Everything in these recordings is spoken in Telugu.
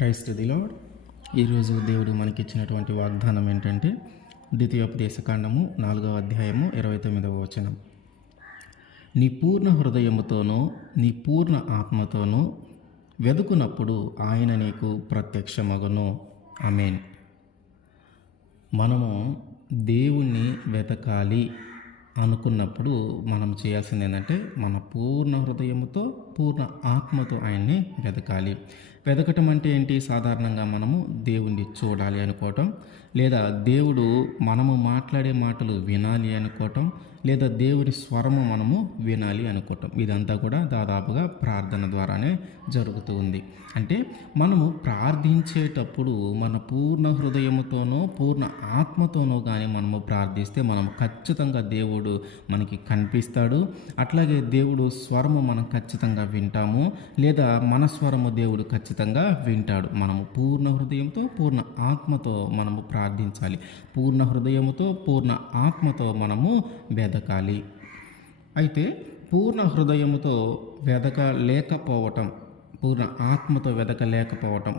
క్రైస్త దిలాడ్ ఈరోజు దేవుడు మనకిచ్చినటువంటి వాగ్దానం ఏంటంటే ద్వితీయోపదేశకాండము నాలుగవ అధ్యాయము ఇరవై తొమ్మిదవ వచనం. నీ పూర్ణ హృదయముతోనూ నీ పూర్ణ ఆత్మతోనూ వెదుకునప్పుడు ఆయన నీకు ప్రత్యక్షమగును. అమేన్ మనము దేవుణ్ణి వెతకాలి అనుకున్నప్పుడు మనం చేయాల్సింది ఏంటంటే మన పూర్ణ హృదయముతో పూర్ణ ఆత్మతో ఆయన్ని వెతకాలి వెతకటం అంటే ఏంటి? సాధారణంగా మనము దేవుణ్ణి చూడాలి అనుకోవటం లేదా దేవుడు మనము మాట్లాడే మాటలు వినాలి అనుకోవటం లేదా దేవుడి స్వరము మనము వినాలి అనుకోవటం. ఇదంతా కూడా దాదాపుగా ప్రార్థన ద్వారానే జరుగుతూ ఉంది. అంటే మనము ప్రార్థించేటప్పుడు మన పూర్ణ హృదయముతోనో పూర్ణ ఆత్మతోనో కానీ మనము ప్రార్థిస్తే మనం ఖచ్చితంగా దేవుడు మనకి కనిపిస్తాడు. అట్లాగే దేవుడు స్వరము మనం ఖచ్చితంగా వింటాము లేదా మన స్వరము దేవుడు ఖచ్చితంగా వింటాడు. మనము పూర్ణ హృదయంతో పూర్ణ ఆత్మతో మనము ప్రార్థించాలి. పూర్ణ హృదయముతో పూర్ణ ఆత్మతో మనము వెదకాలి. అయితే పూర్ణ హృదయముతో వెదకలేకపోవటం పూర్ణ ఆత్మతో వెదకలేకపోవటం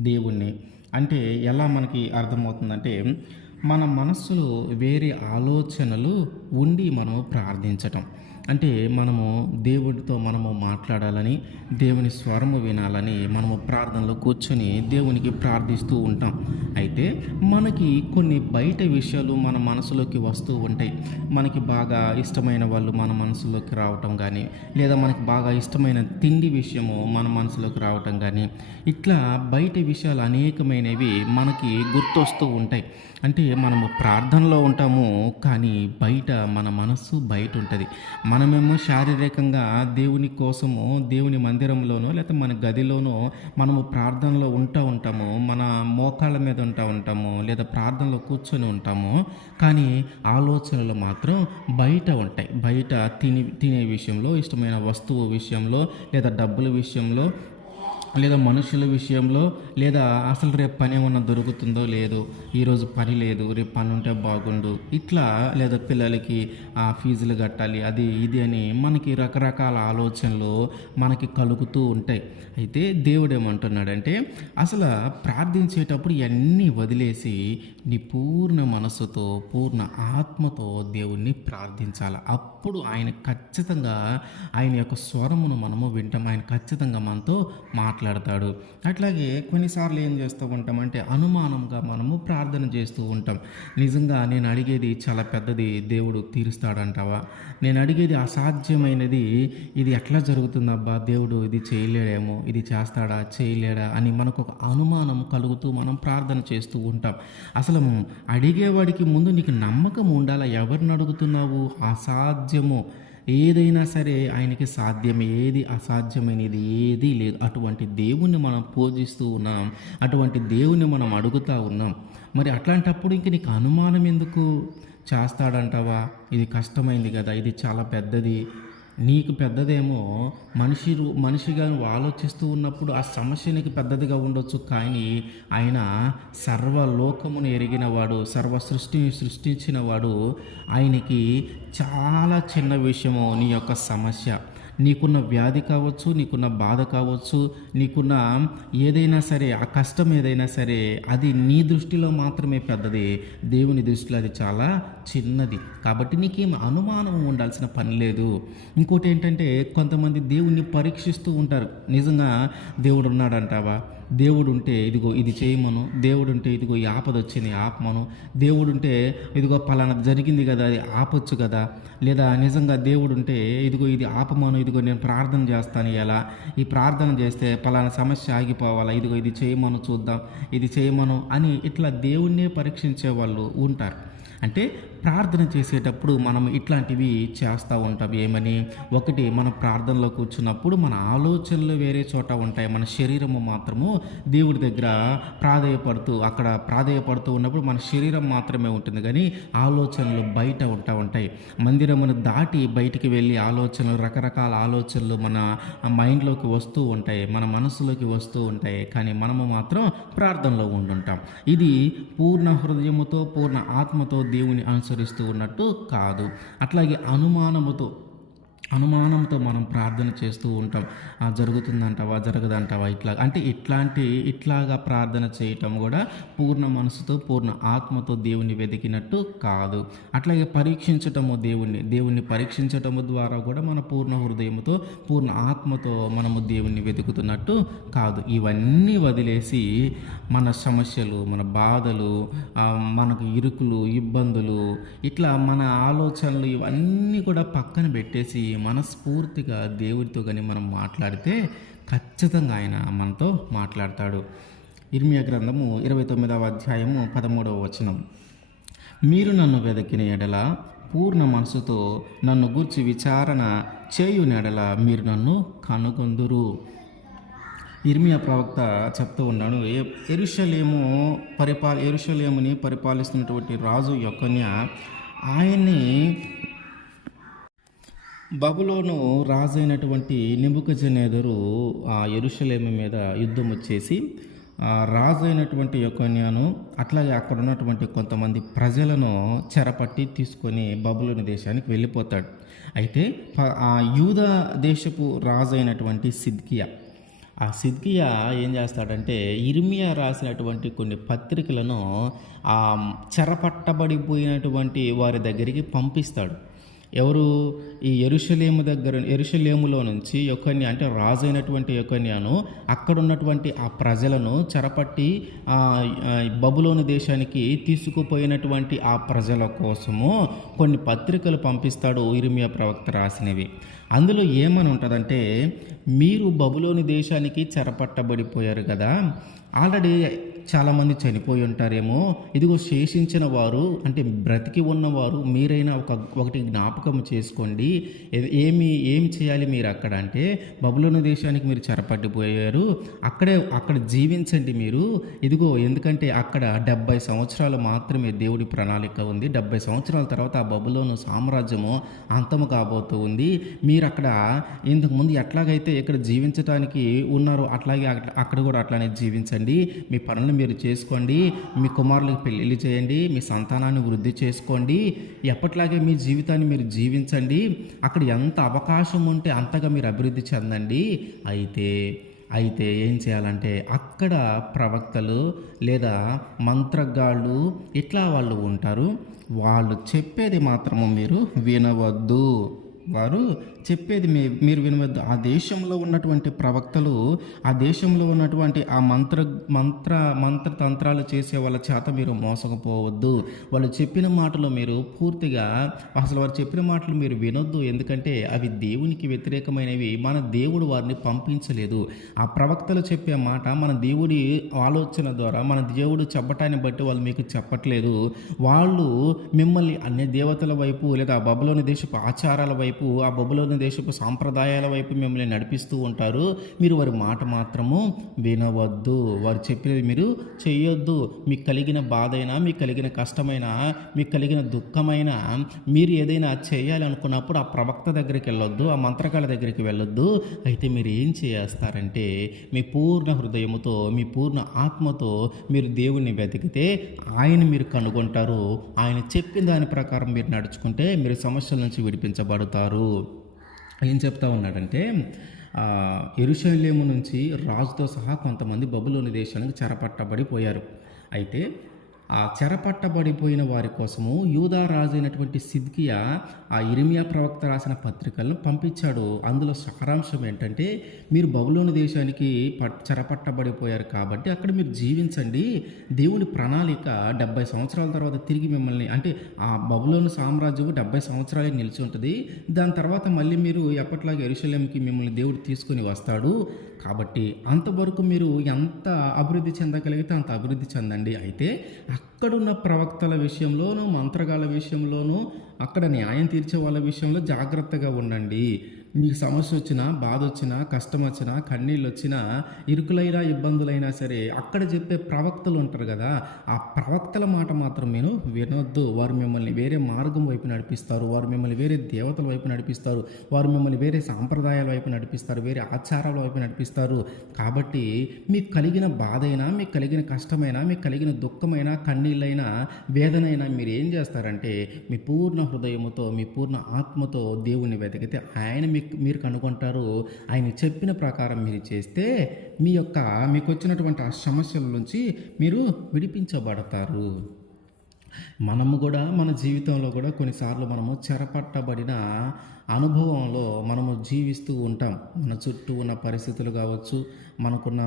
దేవుణ్ణి అంటే ఎలా మనకి అర్థమవుతుందంటే మన మనస్సులో వేరే ఆలోచనలు ఉండి మనం ప్రార్థించటం. అంటే మనము దేవుడితో మనము మాట్లాడాలని దేవుని స్వరము వినాలని మనము ప్రార్థనలో కూర్చొని దేవునికి ప్రార్థిస్తూ ఉంటాం. అయితే మనకి కొన్ని బయట విషయాలు మన మనసులోకి వస్తూ ఉంటాయి. మనకి బాగా ఇష్టమైన వాళ్ళు మన మనసులోకి రావటం కానీ లేదా మనకి బాగా ఇష్టమైన తిండి విషయము మన మనసులోకి రావటం కానీ ఇట్లా బయట విషయాలు అనేకమైనవి మనకి గుర్తొస్తూ ఉంటాయి. అంటే మనము ప్రార్థనలో ఉంటాము కానీ బయట మన మనస్సు బయట ఉంటుంది. మనమేమో శారీరకంగా దేవుని కోసము దేవుని మందిరంలోనో లేకపోతే మన గదిలోనో మనము ప్రార్థనలో ఉంటా ఉంటాము మన మోకాళ్ళ మీద ఉంటా ఉంటాము లేదా ప్రార్థనలో కూర్చొని ఉంటాము కానీ ఆలోచనలు మాత్రం బయట ఉంటాయి. బయట తిని తినే విషయంలో ఇష్టమైన వస్తువు విషయంలో లేదా డబ్బుల విషయంలో లేదా మనుషుల విషయంలో లేదా అసలు రేపు పని ఏమన్నా దొరుకుతుందో లేదో ఈరోజు పని లేదు రేపు పని ఉంటే బాగుండు. ఇట్లా లేదా పిల్లలకి ఆ ఫీజులు కట్టాలి అది ఇది అని మనకి రకరకాల ఆలోచనలు మనకి కలుగుతూ ఉంటాయి. అయితే దేవుడు ఏమంటున్నాడంటే అసలు ప్రార్థించేటప్పుడు ఇవన్నీ వదిలేసి నీ పూర్ణ మనస్సుతో పూర్ణ ఆత్మతో దేవుణ్ణి ప్రార్థించాలి. అప్పుడు ఆయన ఖచ్చితంగా ఆయన యొక్క స్వరమును మనము వింటాం. ఆయన ఖచ్చితంగా మనతో మాట్లాడతాడు. అట్లాగే కొన్నిసార్లు ఏం చేస్తూ ఉంటామంటే అనుమానంగా మనము ప్రార్థన చేస్తూ ఉంటాం. నిజంగా నేను అడిగేది చాలా పెద్దది దేవుడు తీరుస్తాడంటావా? నేను అడిగేది అసాధ్యమైనది ఇది ఎట్లా జరుగుతుందబ్బా దేవుడు ఇది చేయలేడేమో? ఇది చేస్తాడా? చేయలేడా? అని మనకు ఒక అనుమానం కలుగుతూ మనం ప్రార్థన చేస్తూ ఉంటాం. అసలు అడిగేవాడికి ముందు నీకు నమ్మకం ఉండాలా? ఎవరిని అడుగుతున్నావు? అసాధ్యము. ఏదైనా సరే ఆయనకి సాధ్యం ఏది అసాధ్యమైనది ఏదీ లేదు. అటువంటి దేవుణ్ణి మనం పూజిస్తూ ఉన్నాం అటువంటి దేవుణ్ణి మనం అడుగుతూ ఉన్నాం. మరి అట్లాంటప్పుడు ఇంక నీకు అనుమానం ఎందుకు? చేస్తాడంటావా? ఇది కష్టమైంది కదా ఇది చాలా పెద్దది. నీకు పెద్దదేమో మనిషి రూ- మనిషిగా నువ్వు ఆలోచిస్తూ ఉన్నప్పుడు ఆ సమస్య నీకు పెద్దదిగా ఉండొచ్చు కానీ ఆయన సర్వలోకమును ఎరిగినవాడు సర్వ సృష్టిని సృష్టించినవాడు. ఆయనకి చాలా చిన్న విషయము నీ యొక్క సమస్య. నీకున్న వ్యాధి కావచ్చు నీకున్న బాధ కావచ్చు నీకున్న ఏదైనా సరే ఆ కష్టం ఏదైనా సరే అది నీ దృష్టిలో మాత్రమే పెద్దది. దేవుని దృష్టిలో అది చాలా చిన్నది. కాబట్టి నీకేం అనుమానం ఉండాల్సిన పని లేదు. ఇంకోటి ఏంటంటే కొంతమంది దేవుణ్ణి పరీక్షిస్తూ ఉంటారు. నిజంగా దేవుడు ఉన్నాడంటావా దేవుడు ఉంటే ఇదిగో ఇది చేయమను దేవుడుంటే ఇదిగో ఈ ఆపద వచ్చింది ఆపమను. దేవుడుంటే ఇదిగో పలానా జరిగింది కదా అది ఆపొచ్చు కదా. లేదా నిజంగా దేవుడు ఉంటే ఇదిగో ఇది ఆపమను ఇదిగో నేను ప్రార్థన చేస్తాను ఎలా? ఈ ప్రార్థన చేస్తే పలానా సమస్య ఆగిపోవాలా? ఇదిగో ఇది చేయమను చూద్దాం. ఇది చేయమను అని ఇట్లా దేవుణ్ణే పరీక్షించే వాళ్ళు ఉంటారు. అంటే ప్రార్థన చేసేటప్పుడు మనం ఇట్లాంటివి చేస్తూ ఉంటాం. ఏమని? ఒకటి మన ప్రార్థనలో కూర్చున్నప్పుడు మన ఆలోచనలు వేరే చోట ఉంటాయి. మన శరీరము మాత్రము దేవుడి దగ్గర ప్రాధేయపడుతూ అక్కడ ప్రాధేయపడుతూ ఉన్నప్పుడు మన శరీరం మాత్రమే ఉంటుంది. కానీ ఆలోచనలు బయట ఉంటా ఉంటాయి. మందిరమును దాటి బయటికి వెళ్ళి ఆలోచనలు రకరకాల ఆలోచనలు మన మైండ్లోకి వస్తూ ఉంటాయి. మన మనసులోకి వస్తూ ఉంటాయి. కానీ మనము మాత్రం ప్రార్థనలో ఉండుంటాం. ఇది పూర్ణ హృదయముతో పూర్ణ ఆత్మతో దేవుని అనుసరిస్తూ ఉన్నట్టు కాదు. అట్లాగే అనుమానముతో అనుమానంతో మనం ప్రార్థన చేస్తూ ఉంటాం. "ఆ, జరుగుతుందంటావా జరగదంటావా ఇట్లా. అంటే ఇట్లాంటి ఇట్లాగా ప్రార్థన చేయటం కూడా పూర్ణ మనసుతో పూర్ణ ఆత్మతో దేవుణ్ణి వెతికినట్టు కాదు. అట్లాగే పరీక్షించటము దేవుణ్ణి దేవుణ్ణి పరీక్షించటము ద్వారా కూడా మన పూర్ణ హృదయంతో పూర్ణ ఆత్మతో మనము దేవుణ్ణి వెతుకుతున్నట్టు కాదు. ఇవన్నీ వదిలేసి మన సమస్యలు మన బాధలు మనకు ఇరుకులు ఇబ్బందులు ఇట్లా మన ఆలోచనలు ఇవన్నీ కూడా పక్కన పెట్టేసి మనస్ఫూర్తిగా దేవుడితో కానీ మనం మాట్లాడితే ఖచ్చితంగా ఆయన మనతో మాట్లాడతాడు. ఇర్మియా గ్రంథము ఇరవై తొమ్మిదవ అధ్యాయము పదమూడవ వచనం. మీరు నన్ను వెదకిన ఎడల పూర్ణ మనసుతో నన్ను గూర్చి విచారణ చేయుని ఎడల మీరు నన్ను కనుగొందురు. ఇర్మియా ప్రవక్త చెప్తూ ఉన్నాడు ఎరుషలేము పరిపాల ఎరుషలేముని పరిపాలిస్తున్నటువంటి రాజు యొక్కన్య ఆయన్ని బబులోను రాజైనటువంటి నిబుకజనేదరు ఆ ఎరుషలేమి మీద యుద్ధం వచ్చేసి రాజైనటువంటి యొక్కన్యాను అట్లాగే అక్కడ ఉన్నటువంటి కొంతమంది ప్రజలను చెరపట్టి తీసుకొని బబులోని దేశానికి వెళ్ళిపోతాడు. అయితే ప- ఆ యూద దేశపు రాజైనటువంటి సిద్కియా ఆ సిద్కియా ఏం చేస్తాడంటే ఇర్మియా రాసినటువంటి కొన్ని పత్రికలను ఆ చెరపట్టబడిపోయినటువంటి వారి దగ్గరికి పంపిస్తాడు. ఎవరు ఈ ఎరుషలేము దగ్గర ఎరుషలేములో నుంచి యొకన్య అంటే రాజైనటువంటి యొకన్యాను అక్కడ ఉన్నటువంటి ఆ ప్రజలను చెరపట్టి ఆ, బబులోని దేశానికి తీసుకుపోయినటువంటి ఆ ప్రజల కోసము కొన్ని పత్రికలు పంపిస్తాడు ఇరిమియా ప్రవక్త రాసినవి. అందులో ఏమని ఉంటుందంటే మీరు బబులోని దేశానికి చెరపట్టబడిపోయారు కదా. ఆల్రెడీ చాలామంది చనిపోయి ఉంటారేమో. ఇదిగో శేషించిన వారు అంటే బ్రతికి ఉన్నవారు మీరైనా ఒక ఒకటి జ్ఞాపకం చేసుకోండి. ఏమి ఏమి చేయాలి మీరు అక్కడ అంటే బబులోని దేశానికి మీరు చెరపట్టిపోయారు అక్కడే అక్కడ జీవించండి మీరు. ఇదిగో ఎందుకంటే అక్కడ డెబ్బై సంవత్సరాలు మాత్రమే దేవుడి ప్రణాళిక ఉంది. డెబ్బై సంవత్సరాల తర్వాత ఆ బబులోను సామ్రాజ్యము అంతము కాబోతూ ఉంది. మీరు అక్కడ ఇంతకుముందు ఎట్లాగైతే ఇక్కడ జీవించడానికి ఉన్నారో అట్లాగే అక్కడ కూడా అట్లానే జీవించండి. మీ పనులు మీరు చేసుకోండి మీ కుమారులకు పెళ్ళిళ్ళు చేయండి మీ సంతానాన్ని వృద్ధి చేసుకోండి ఎప్పట్లాగే మీ జీవితాన్ని మీరు జీవించండి అక్కడ ఎంత అవకాశం ఉంటే అంతగా మీరు అభివృద్ధి చెందండి. అయితే అయితే ఏం చేయాలంటే అక్కడ ప్రవక్తలు లేదా మంత్రగాళ్ళు ఇట్లా వాళ్ళు ఉంటారు వాళ్ళు చెప్పేది మాత్రము మీరు వినవద్దు. వారు చెప్పేది మీ మీరు వినవద్దు. ఆ దేశంలో ఉన్నటువంటి ప్రవక్తలు ఆ దేశంలో ఉన్నటువంటి ఆ మంత్ర మంత్ర మంత్ర తంత్రాలు చేసే వాళ్ళ చేత మీరు మోసకపోవద్దు. వాళ్ళు చెప్పిన మాటలు మీరు పూర్తిగా అసలు వారు చెప్పిన మాటలు మీరు వినొద్దు. ఎందుకంటే అవి దేవునికి వ్యతిరేకమైనవి. మన దేవుడు వారిని పంపించలేదు. ఆ ప్రవక్తలు చెప్పే మాట మన దేవుడి ఆలోచన ద్వారా మన దేవుడు చెప్పటాన్ని బట్టి వాళ్ళు మీకు చెప్పట్లేదు. వాళ్ళు మిమ్మల్ని అన్ని దేవతల వైపు లేదా బబులోని దేశపు ఆచారాల వైపు ఆ బబులోని దేశపు సాంప్రదాయాల వైపు మిమ్మల్ని నడిపిస్తూ ఉంటారు. మీరు వారి మాట మాత్రము వినవద్దు. వారు చెప్పినది మీరు చేయొద్దు మీకు కలిగిన బాధైనా మీకు కలిగిన కష్టమైనా మీకు కలిగిన దుఃఖమైన మీరు ఏదైనా చేయాలనుకున్నప్పుడు ఆ ప్రవక్త దగ్గరికి వెళ్ళొద్దు ఆ మంత్రకాల దగ్గరికి వెళ్ళొద్దు. అయితే మీరు ఏం చేస్తారంటే మీ పూర్ణ హృదయముతో మీ పూర్ణ ఆత్మతో మీరు దేవుణ్ణి వెతికితే ఆయన మీరు కనుగొంటారు. ఆయన చెప్పిన దాని ప్రకారం మీరు నడుచుకుంటే మీరు సమస్యల నుంచి విడిపించబడతారు. ఏం చెప్తా ఉన్నాడంటే ఎరుశల్యము నుంచి రాజుతో సహా కొంతమంది బబులోని దేశానికి చెరపట్టబడిపోయారు. అయితే ఆ చెరపట్టబడిపోయిన వారి కోసము యూదా రాజు అయినటువంటి సిద్కియా ఆ ఇరిమియా ప్రవక్త రాసిన పత్రికలను పంపించాడు. అందులో సారాంశం ఏంటంటే మీరు బబులోని దేశానికి చెరపట్టబడిపోయారు కాబట్టి అక్కడ మీరు జీవించండి. దేవుని ప్రణాళిక డెబ్బై సంవత్సరాల తర్వాత తిరిగి మిమ్మల్ని అంటే ఆ బబులోని సామ్రాజ్యం డెబ్బై సంవత్సరాలే నిలిచి ఉంటుంది. దాని తర్వాత మళ్ళీ మీరు ఎప్పట్లాగే ఎరుశల్యంకి మిమ్మల్ని దేవుడు తీసుకొని వస్తాడు. కాబట్టి అంతవరకు మీరు ఎంత అభివృద్ధి చెందగలిగితే అంత అభివృద్ధి చెందండి. అయితే అక్కడున్న ప్రవక్తల విషయంలోనూ మంత్రగాల విషయంలోనూ అక్కడ న్యాయం తీర్చే వాళ్ళ విషయంలో జాగ్రత్తగా ఉండండి. మీకు సమస్య వచ్చినా బాధ వచ్చినా కష్టం వచ్చినా కన్నీళ్ళు వచ్చినా ఇరుకులైనా ఇబ్బందులైనా సరే అక్కడ చెప్పే ప్రవక్తలు ఉంటారు కదా ఆ ప్రవక్తల మాట మాత్రం నేను వినొద్దు. వారు మిమ్మల్ని వేరే మార్గం వైపు నడిపిస్తారు. వారు మిమ్మల్ని వేరే దేవతల వైపు నడిపిస్తారు. వారు మిమ్మల్ని వేరే సాంప్రదాయాల వైపు నడిపిస్తారు. వేరే ఆచారాల వైపు నడిపిస్తారు. కాబట్టి మీకు కలిగిన బాధ అయినా మీకు కలిగిన కష్టమైనా మీకు కలిగిన దుఃఖమైనా కన్నీళ్ళైనా వేదనైనా మీరు ఏం చేస్తారంటే మీ పూర్ణ హృదయముతో మీ పూర్ణ ఆత్మతో దేవుణ్ణి వెతికితే ఆయన మీకు మీరు కనుగొంటారు ఆయన చెప్పిన ప్రకారం మీరు చేస్తే మీ యొక్క మీకు వచ్చినటువంటి ఆ సమస్యల నుంచి మీరు విడిపించబడతారు. మనము కూడా మన జీవితంలో కూడా కొన్నిసార్లు మనము చెరపట్టబడిన అనుభవంలో మనము జీవిస్తూ ఉంటాం. మన చుట్టూ ఉన్న పరిస్థితులు కావచ్చు మనకున్న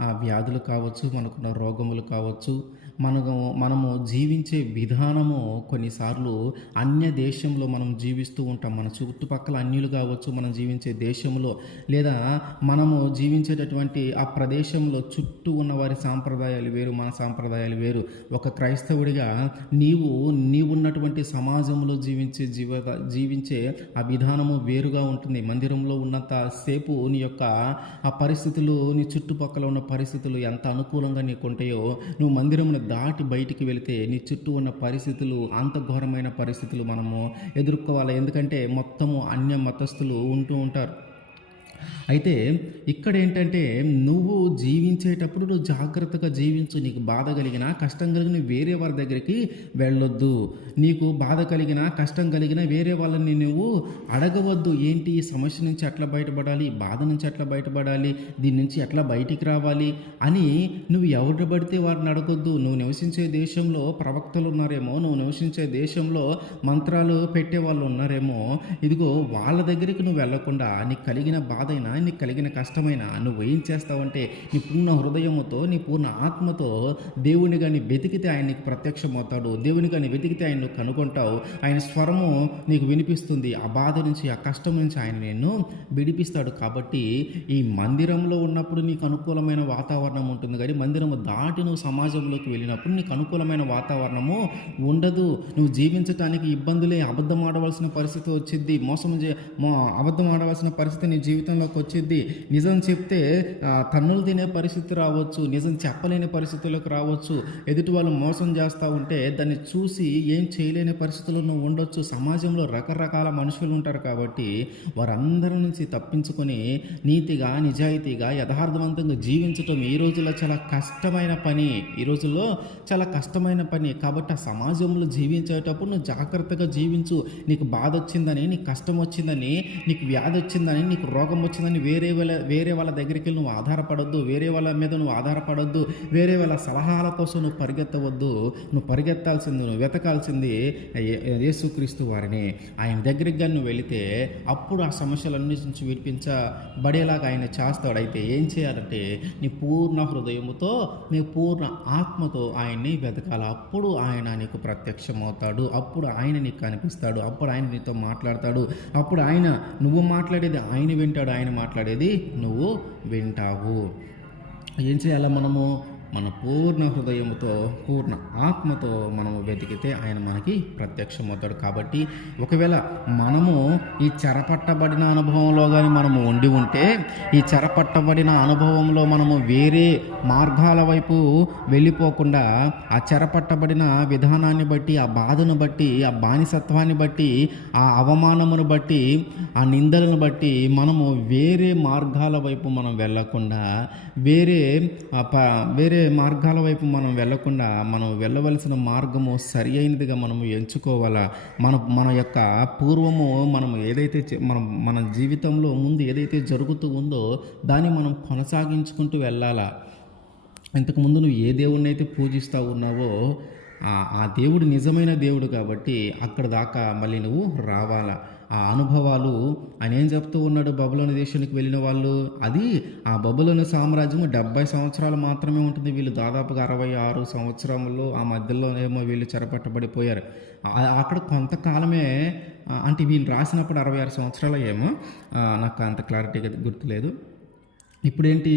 ఆ వ్యాధులు కావచ్చు మనకున్న రోగములు కావచ్చు మనము మనము జీవించే విధానము కొన్నిసార్లు అన్య దేశంలో మనం జీవిస్తూ ఉంటాం. మన చుట్టుపక్కల అన్యులు కావచ్చు మనం జీవించే దేశంలో లేదా మనము జీవించేటటువంటి ఆ ప్రదేశంలో చుట్టూ ఉన్న వారి సాంప్రదాయాలు వేరు మన సాంప్రదాయాలు వేరు. ఒక క్రైస్తవుడిగా నీవు నీవున్నటువంటి సమాజంలో జీవించే జీవ జీవించే ఆ విధానము వేరుగా ఉంటుంది. మందిరంలో ఉన్నంత సేపు నీ యొక్క ఆ పరిస్థితులు నీ చుట్టుపక్కల ఉన్న పరిస్థితులు ఎంత అనుకూలంగా నీకు ఉంటాయో నువ్వు మందిరమును దాటి బయటికి వెళితే నీ చుట్టూ ఉన్న పరిస్థితులు అంత ఘోరమైన పరిస్థితులు మనము ఎదుర్కోవాలి. ఎందుకంటే మొత్తము అన్య మతస్థులు ఉంటూ ఉంటారు. అయితే ఇక్కడ ఏంటంటే నువ్వు జీవించేటప్పుడు నువ్వు జాగ్రత్తగా జీవించు. నీకు బాధ కలిగిన కష్టం కలిగిన వేరే వారి దగ్గరికి వెళ్ళొద్దు. నీకు బాధ కలిగిన కష్టం కలిగిన వేరే వాళ్ళని నువ్వు అడగవద్దు. ఏంటి? ఈ సమస్య నుంచి ఎట్లా బయటపడాలి? బాధ నుంచి ఎట్లా బయటపడాలి? దీని నుంచి ఎట్లా బయటికి రావాలి? అని నువ్వు ఎవరు పడితే వారిని అడగొద్దు. నువ్వు నివసించే దేశంలో ప్రవక్తలు ఉన్నారేమో నువ్వు నివసించే దేశంలో మంత్రాలు పెట్టే వాళ్ళు ఉన్నారేమో. ఇదిగో వాళ్ళ దగ్గరికి నువ్వు వెళ్ళకుండా నీకు కలిగిన బాధైనా నీకు కలిగిన కష్టమైనా నువ్వు ఏం చేస్తావంటే నీ పూర్ణ హృదయముతో నీ పూర్ణ ఆత్మతో దేవుని కానీ వెతికితే ఆయన నీకు ప్రత్యక్షమవుతాడు. దేవుని కానీ వెతికితే ఆయన నువ్వు కనుగొంటావు. ఆయన స్వరము నీకు వినిపిస్తుంది. ఆ బాధ నుంచి ఆ కష్టం నుంచి ఆయన నిన్ను విడిపిస్తాడు. కాబట్టి ఈ మందిరంలో ఉన్నప్పుడు నీకు అనుకూలమైన వాతావరణం ఉంటుంది. కానీ మందిరము దాటి నువ్వు సమాజంలోకి వెళ్ళినప్పుడు నీకు అనుకూలమైన వాతావరణము ఉండదు. నువ్వు జీవించటానికి ఇబ్బందులే అబద్ధం ఆడవలసిన పరిస్థితి వచ్చింది మోసం చే మో అబద్ధం ఆడవలసిన పరిస్థితి నీ జీవితంలోకి వచ్చింది. నిజం చెప్తే తన్నులు తినే పరిస్థితి రావచ్చు నిజం చెప్పలేని పరిస్థితులకు రావచ్చు. ఎదుటి వాళ్ళు మోసం చేస్తూ ఉంటే దాన్ని చూసి ఏం చేయలేని పరిస్థితుల్లో ఉండొచ్చు. సమాజంలో రకరకాల మనుషులు ఉంటారు కాబట్టి వారందరి నుంచి తప్పించుకొని నీతిగా నిజాయితీగా యథార్థవంతంగా జీవించటం ఈ రోజుల్లో చాలా కష్టమైన పని. ఈ రోజుల్లో చాలా కష్టమైన పని. కాబట్టి ఆ సమాజంలో జీవించేటప్పుడు నువ్వు జాగ్రత్తగా జీవించు. నీకు బాధ వచ్చిందని నీకు కష్టం వచ్చిందని నీకు వ్యాధి వచ్చిందని నీకు రోగం వచ్చిందని వేరే వాళ్ళ వేరే వాళ్ళ దగ్గరికి వెళ్ళి నువ్వు ఆధారపడొద్దు వేరే వాళ్ళ మీద నువ్వు ఆధారపడొద్దు వేరే వాళ్ళ సలహాల కోసం నువ్వు పరిగెత్తవద్దు నువ్వు పరిగెత్తాల్సింది నువ్వు వెతకాల్సింది యేసుక్రీస్తు వారిని. ఆయన దగ్గరికి కానీ నువ్వు వెళితే అప్పుడు ఆ సమస్యలన్నీ నుంచి విడిపించబడేలాగా ఆయన చేస్తాడు. అయితే ఏం చేయాలంటే నీ పూర్ణ హృదయముతో నీ పూర్ణ ఆత్మతో ఆయన్ని వెతకాలి. అప్పుడు ఆయన నీకు ప్రత్యక్షమవుతాడు. అప్పుడు ఆయన నీకు కనిపిస్తాడు. అప్పుడు ఆయన నీతో మాట్లాడతాడు. అప్పుడు ఆయన నువ్వు మాట్లాడేది ఆయన వింటాడు. ఆయన మాట్లాడేది నువ్వు వింటావు. ఏం చేయాలా మనము? మన పూర్ణ హృదయంతో పూర్ణ ఆత్మతో మనము వెతికితే ఆయన మనకి ప్రత్యక్షమవుతాడు. కాబట్టి ఒకవేళ మనము ఈ చెరపట్టబడిన అనుభవంలో కానీ మనము ఉండి ఉంటే ఈ చెరపట్టబడిన అనుభవంలో మనము వేరే మార్గాల వైపు వెళ్ళిపోకుండా ఆ చెరపట్టబడిన విధానాన్ని బట్టి ఆ బాధను బట్టి ఆ బానిసత్వాన్ని బట్టి ఆ అవమానమును బట్టి ఆ నిందలను బట్టి మనము వేరే మార్గాల వైపు మనం వెళ్ళకుండా వేరే ఆ ప- వేరే మార్గాల వైపు మనం వెళ్ళకుండా మనం వెళ్ళవలసిన మార్గము సరి అయినదిగా మనము ఎంచుకోవాలా? మన మన యొక్క పూర్వము మనం ఏదైతే మనం మన జీవితంలో ముందు ఏదైతే జరుగుతూ ఉందో దాన్ని మనం కొనసాగించుకుంటూ వెళ్ళాలా? ఇంతకుముందు నువ్వు ఏ దేవుణ్ణి అయితే పూజిస్తూ ఉన్నావో ఆ- ఆ దేవుడు నిజమైన దేవుడు కాబట్టి అక్కడ దాకా మళ్ళీ నువ్వు రావాలా? ఆ అనుభవాలు ఆయన ఏం చెప్తూ ఉన్నాడు బబులోని దేశానికి వెళ్ళిన వాళ్ళు? అది ఆ బబులోని సామ్రాజ్యం డెబ్బై సంవత్సరాలు మాత్రమే ఉంటుంది. వీళ్ళు దాదాపుగా అరవై ఆరు సంవత్సరంలో ఆ మధ్యలోనేమో వీళ్ళు చెరపట్టబడిపోయారు. అక్కడ కొంతకాలమే అంటే వీళ్ళు రాసినప్పుడు అరవై ఆరు సంవత్సరాలు ఏమో నాకు అంత క్లారిటీగా గుర్తులేదు. ఇప్పుడేంటి?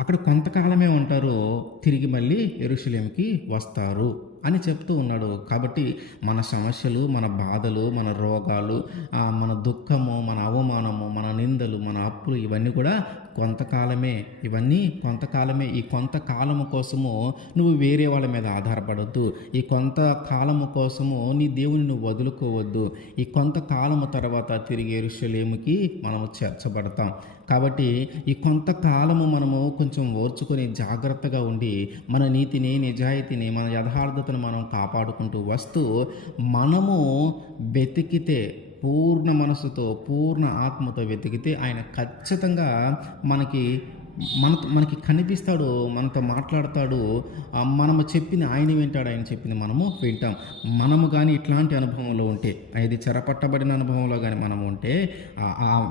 అక్కడ కొంతకాలమే ఉంటారు తిరిగి మళ్ళీ ఎరుషులేమికి వస్తారు అని చెప్తూ ఉన్నాడు. కాబట్టి మన సమస్యలు మన బాధలు మన రోగాలు మన దుఃఖము మన అవమానము మన నిందలు మన అప్పులు ఇవన్నీ కూడా కొంతకాలమే ఇవన్నీ కొంతకాలమే. ఈ కొంతకాలము కోసము నువ్వు వేరే వాళ్ళ మీద ఆధారపడద్దు. ఈ కొంతకాలము కోసము నీ దేవుని నువ్వు వదులుకోవద్దు. ఈ కొంతకాలము తర్వాత తిరిగి ఎరుషలేముకి మనము చేర్చబడతాం. కాబట్టి ఈ కొంతకాలము మనము కొంచెం కొంచెం ఓర్చుకొని జాగ్రత్తగా ఉండి మన నీతిని నిజాయితీని మన యథార్థతను మనం కాపాడుకుంటూ వస్తూ మనము వెతికితే పూర్ణ మనసుతో పూర్ణ ఆత్మతో వెతికితే ఆయన ఖచ్చితంగా మనకి మన మనకి కనిపిస్తాడు మనతో మాట్లాడతాడు. మనము చెప్పింది ఆయన వింటాడు ఆయన చెప్పింది మనము వింటాం. మనము కానీ ఇట్లాంటి అనుభవంలో ఉంటే ఇది చెరపట్టబడిన అనుభవంలో కానీ మనము ఉంటే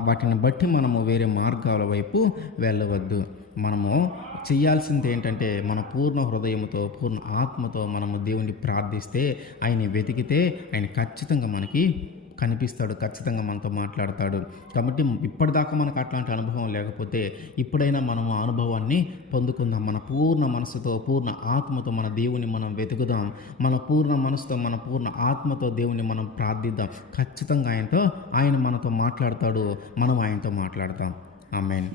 వాటిని బట్టి మనము వేరే మార్గాల వైపు వెళ్ళవద్దు. మనము చేయాల్సింది ఏంటంటే మన పూర్ణ హృదయంతో పూర్ణ ఆత్మతో మనము దేవుణ్ణి ప్రార్థిస్తే ఆయన వెతికితే ఆయన ఖచ్చితంగా మనకి కనిపిస్తాడు ఖచ్చితంగా మనతో మాట్లాడతాడు. కాబట్టి ఇప్పటిదాకా మనకు అట్లాంటి అనుభవం లేకపోతే ఇప్పుడైనా మనం ఆ అనుభవాన్ని పొందుకుందాం. మన పూర్ణ మనసుతో పూర్ణ ఆత్మతో మన దేవుని మనం వెతుకుదాం. మన పూర్ణ మనసుతో మన పూర్ణ ఆత్మతో దేవుని మనం ప్రార్థిద్దాం. ఖచ్చితంగా ఆయనతో ఆయన మనతో మాట్లాడతాడు. మనం ఆయనతో మాట్లాడతాం. ఆమెన్.